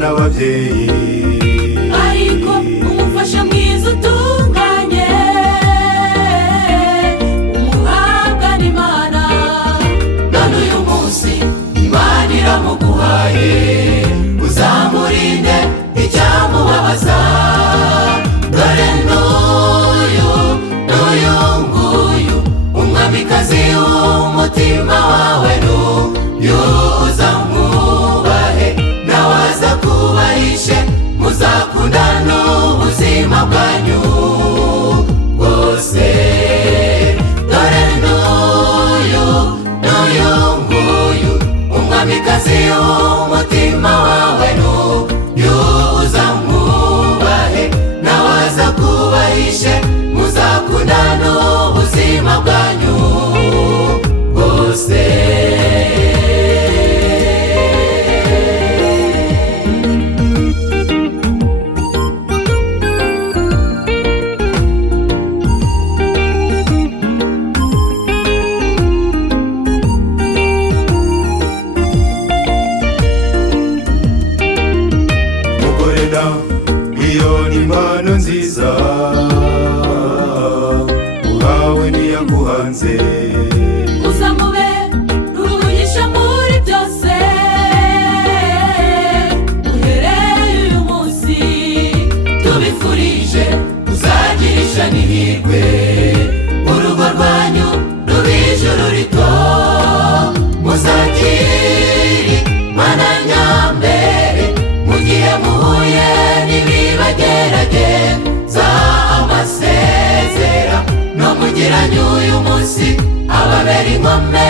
n'ababyeyi, ariko umufasha mwiza utunganye umuhabwa n'Imana. None uyu munsi Imana iramuguhaye, uzamurinde icyamubabaza. Dore n'uyu nguyu umwamikazi w'umutima wawe, n'uyu uzamwubahe nawe azakubahishe, muzakundana ubuzima bwanyu bwose. Dore n'uyu nguyu umwamikazi w'umutima wawe, n'uyu uzamwubahe nawe azakubahishe, muzakundana ubuzima bwanyu bwose. Iyo ni impano nziza uhawe n'iyaguhanze, uzamube n'umugisha muri byose. Uhereye uyu munsi tubifurije kuzagirisha n'ihirwe, urugo rwanyu rube ijuru rito, muzagire Imana nyambere mu gihe muhuye n'ibibagerageza. Amasezera no mugiranye uyu munsi ababera inkombe